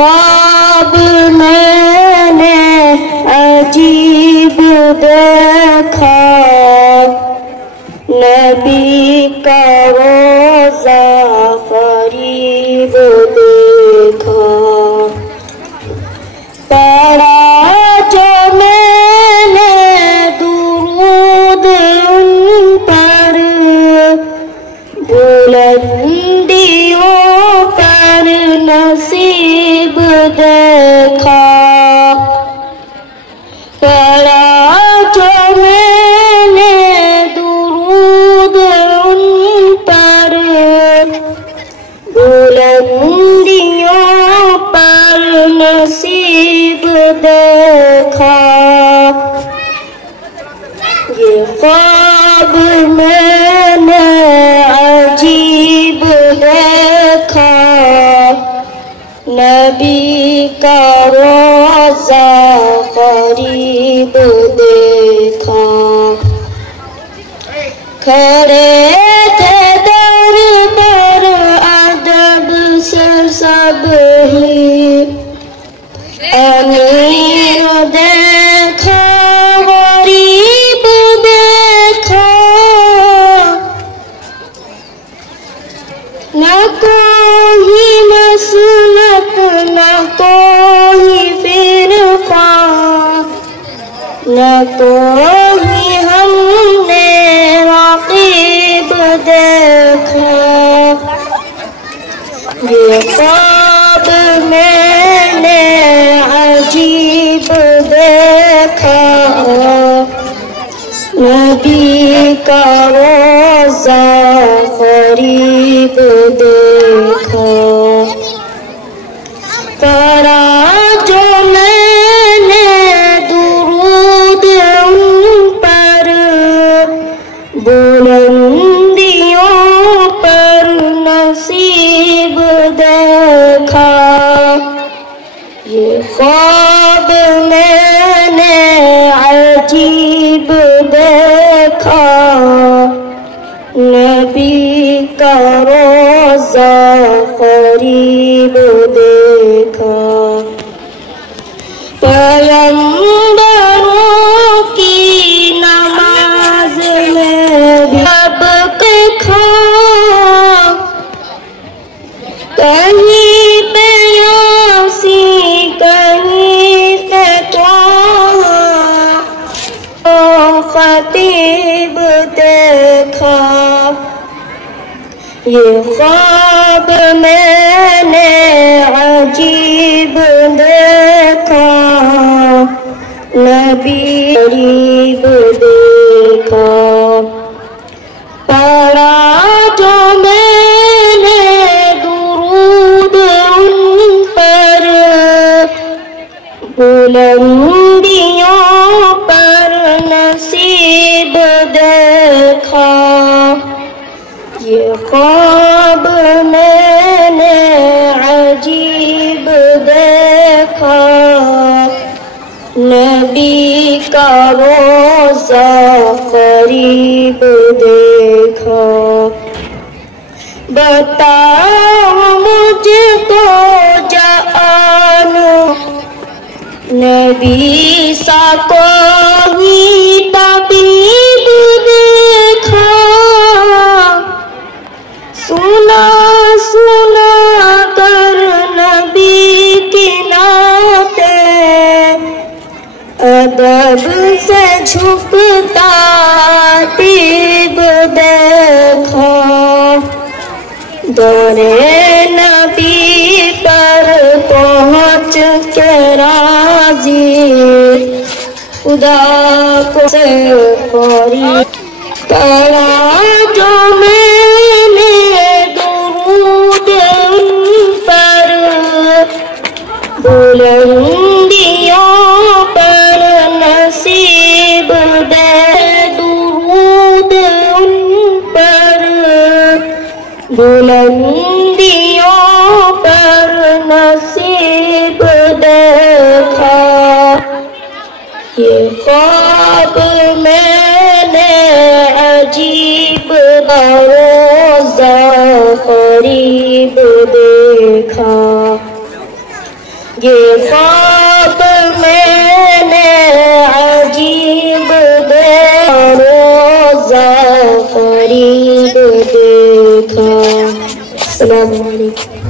ख्वाब मैंने अजीब देखा, नबी का रोज़ा करीब देखा। पढ़ा जो मैंने दुरूद उन पर, बुलंदियों पर नसीब देखा। पढ़ा जो मैंने दुरूद उन पर, बुलंदियों पर नसीब देखा। ये ख्वाब मैंने अजीब देखा, नबी का रोज़ा करीब देखा। खड़े थे दर पर अदब से सब ही, अमीर देखा गरीब देखा। न कोई मसलक न कोई फिरका, न कोई हमने रकीब देखा। ये ख्वाब मैंने अजीब देखा, नबी का रोज़ा करीब देखा। पढ़ा जो मैंने दुरूद उन पर, बुलंदियों पर नसीब देखा। ये ख्वाब मैंने अजीब देखा, नबी का रोज़ा करीब देखा। पैगंबरों की नमाज में भी अब के खा, कहीं पे यासीन कहीं पे तो खतीब देखा। ये ख्वाब मैंने अजीब देखा, नबी करीब देखा। पढ़ा जो मैंने दुरूद उन पर, बुलंदियों पर नसीब देखा। ये ख्वाब मैंने अजीब देखा, नबी का रोज़ा करीब देखा। बताओ मुझको जानो, नबी सा कोई तबीब देखा। सुना सुना कर नबी की नाते, अदब से झुकता तीब देखा। दौरे नबी पर पहुँच के राजी, खुदा को से करी। पढ़ा जो मैंने दुरूद उन पर, बुलंदियों पर नसीब दे। दुरूद उन पर, बुलंदियों पर नसीब देखा। ये ख्वाब मैंने अजीब रोज़ा करीब देखा। یہ خواب میں نے عجیب دیکھا روزہ فرید دیکھا. السلام علیکم.